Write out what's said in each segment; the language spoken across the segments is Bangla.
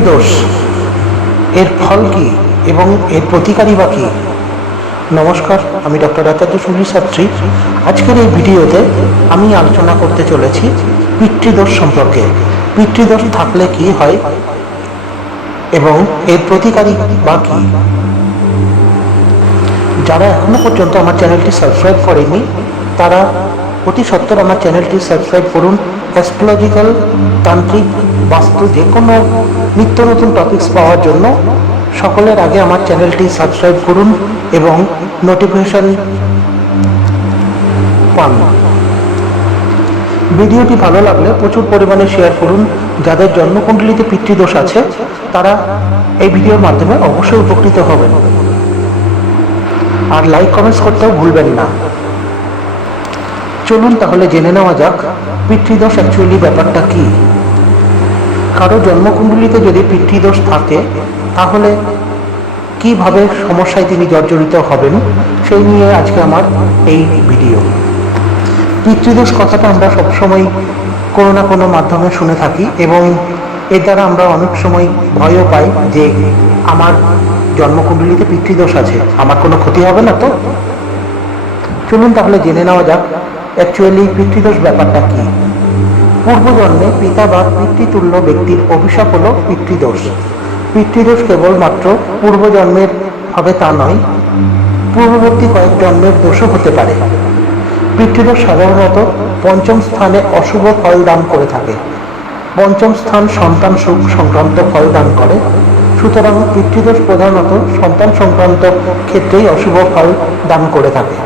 পিতৃদোষ এর ফল কি এবং এর প্রতিকারী বা কি? নমস্কার, আমি ডক্টর আচার্য সুনীল ছাত্রী আজকের এই ভিডিওতে আমি আলোচনা করতে চলেছি পিতৃদোষ সম্পর্কে। পিতৃদোষ থাকলে কি হয় এবং এর প্রতিকারী বা কি? যারা এখনও পর্যন্ত আমার চ্যানেলটি সাবস্ক্রাইব করেনি, তারা অতি সত্তর আমার চ্যানেলটি সাবস্ক্রাইব করুন। অ্যাস্ট্রোলজিক্যাল তান্ত্রিক বাস্তু যে কোনো নিত্য নতুন টপিক্স পাওয়ার জন্য সকলের আগে আমার চ্যানেলটি সাবস্ক্রাইব করুন এবং নোটিফিকেশন পান। ভিডিওটি ভালো লাগলে প্রচুর পরিমাণে শেয়ার করুন। যাদের জন্মকুণ্ডলিতে পিতৃদোষ আছে, তারা এই ভিডিওর মাধ্যমে অবশ্যই উপকৃত হবেন। আর লাইক কমেন্টস করতেও ভুলবেন না। চলুন তাহলে জেনে নেওয়া যাক, পিতৃদোষ অ্যাকচুয়ালি ব্যাপারটা কি? কারও জন্মকুণ্ডলিতে যদি পিতৃদোষ থাকে, তাহলে কীভাবে সমস্যায় তিনি জর্জরিত হবেন, সেই নিয়ে আজকে আমার এই ভিডিও। পিতৃদোষ কথাটা আমরা সবসময় কোনো না কোনো মাধ্যমে শুনে থাকি এবং এর দ্বারা আমরা অনেক সময় ভয়ও পাই যে আমার জন্মকুণ্ডলিতে পিতৃদোষ আছে, আমার কোনো ক্ষতি হবে না তো? চলুন তাহলে জেনে নেওয়া যাক অ্যাকচুয়ালি পিতৃদোষ ব্যাপারটা কি। পূর্বজন্মে পিতা বা পিতৃতুল্য ব্যক্তির অভিশাপ হলো পিতৃদোষ। পিতৃদোষ কেবলমাত্র পূর্বজন্মের হবে তা নয়, পূর্ববর্তী কয়েক জন্মের দোষও হতে পারে। পিতৃদোষ সাধারণত পঞ্চম স্থানে অশুভ ফল দান করে থাকে। পঞ্চম স্থান সন্তান সুখ সংক্রান্ত ফল দান করে। সুতরাং পিতৃদোষ প্রধানত সন্তান সংক্রান্ত ক্ষেত্রেই অশুভ ফল দান করে থাকে।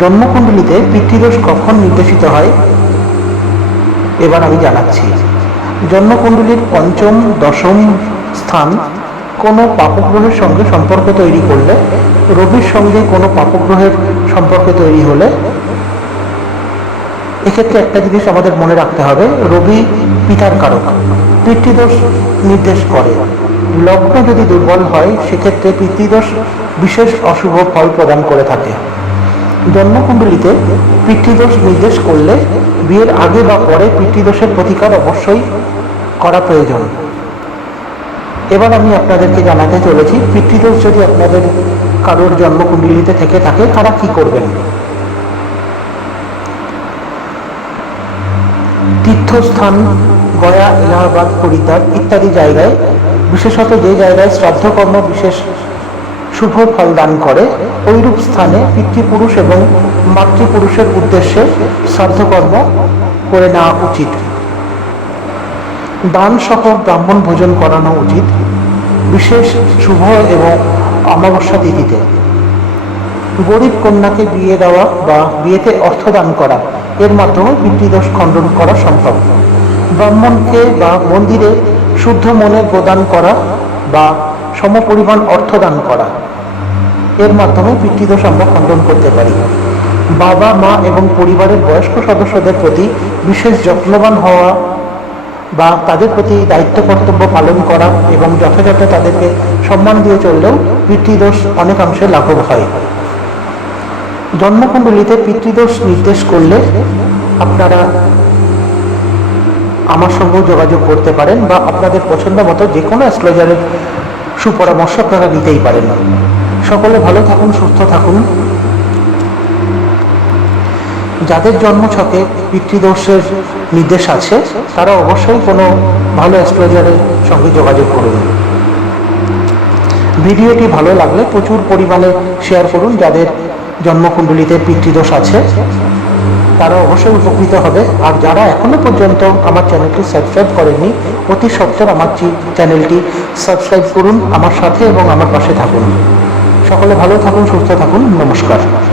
জন্মকুণ্ডলিতে পিতৃদোষ কখন নির্দেশিত হয়? এবার আমি জানাচ্ছি, জন্মকুণ্ডলীর পঞ্চম, দশম স্থান কোনো পাপগ্রহের সঙ্গে সম্পর্ক তৈরি করলে, রবির সঙ্গে কোনো পাপগ্রহের সম্পর্ক তৈরি হলে? এক্ষেত্রে একটা জিনিস আমাদের মনে রাখতে হবে, রবি পিতার কারক পিতৃদোষ নির্দেশ করে। লগ্ন যদি দুর্বল হয়, সেক্ষেত্রে পিতৃদোষ বিশেষ অশুভ ফল প্রদান করে থাকে। জন্মকুণ্ডলিতে পিতৃদোষ নির্দেশ করলে বিয়ের আগে বা পরে পিতৃদোষের প্রতিকার অবশ্যই করা প্রয়োজন। এবার আমি আপনাদেরকে জানাতে চলেছি, পিতৃদোষ যদি আপনাদের কারোর জন্মকুণ্ডলিতে থেকে থাকে, তারা কি করবেন? তীর্থস্থান, গয়া, এলাহাবাদ পরিত্যাগ ইত্যাদি জায়গায়, বিশেষত যে জায়গায় শ্রাদ্ধকর্ম বিশেষ শুভ ফল দান করে ওইরূপ স্থানে পিতৃপুরুষ এবং মাতৃপুরুষের উদ্দেশ্যে শ্রাদ্ধকর্ম করে নেওয়া উচিত। দান সহ ব্রাহ্মণ ভোজন করানো উচিত। বিশেষ শুভ এবং অমাবস্যা তিথিতে। গরিব কন্যাকে বিয়ে দেওয়া বা বিয়েতে অর্থ দান করা, এর মাধ্যমে পিতৃদোষ খণ্ডন করা সম্ভব। ব্রাহ্মণকে বা মন্দিরে শুদ্ধ মনে প্রদান করা বা সমপরিমাণ অর্থ দান করা, এর মাধ্যমে পিতৃদোষ আমরা খণ্ডন করতে পারি। বাবা, মা এবং পরিবারের বয়স্ক সদস্যদের প্রতি বিশেষ যত্নবান হওয়া বা তাদের প্রতি দায়িত্ব কর্তব্য পালন করা এবং যথাযথ তাদেরকে সম্মান দিয়ে চললেও পিতৃদোষ অনেকাংশে লাঘব হয়। জন্মকুণ্ডলিতে পিতৃদোষ নির্দেশ করলে আপনারা আমার সঙ্গেও যোগাযোগ করতে পারেন বা আপনাদের পছন্দ মতো যে কোনো অ্যাস্ট্রোলজারের সুপরামর্শ আপনারা নিতেই পারেন। সকলে ভালো থাকুন, সুস্থ থাকুন। যাদের জন্মছকে পিতৃদোষের নির্দেশ আছে, তারা অবশ্যই কোনো ভালো অ্যাস্ট্রোলজারের সঙ্গে যোগাযোগ করুন। ভিডিওটি ভালো লাগলে প্রচুর পরিমাণে শেয়ার করুন যাদের জন্মকুণ্ডলিতে পিতৃদোষ আছে। তারা অবশ্যই উপকৃত হবে। আর যারা এখনও পর্যন্ত আমার চ্যানেলটি সাবস্ক্রাইব করেননি, অতি সত্তর আমার চ্যানেলটি সাবস্ক্রাইব করুন আমার সাথে এবং আমার পাশে থাকুন। সকলে ভালো থাকুন, সুস্থ থাকুন। নমস্কার।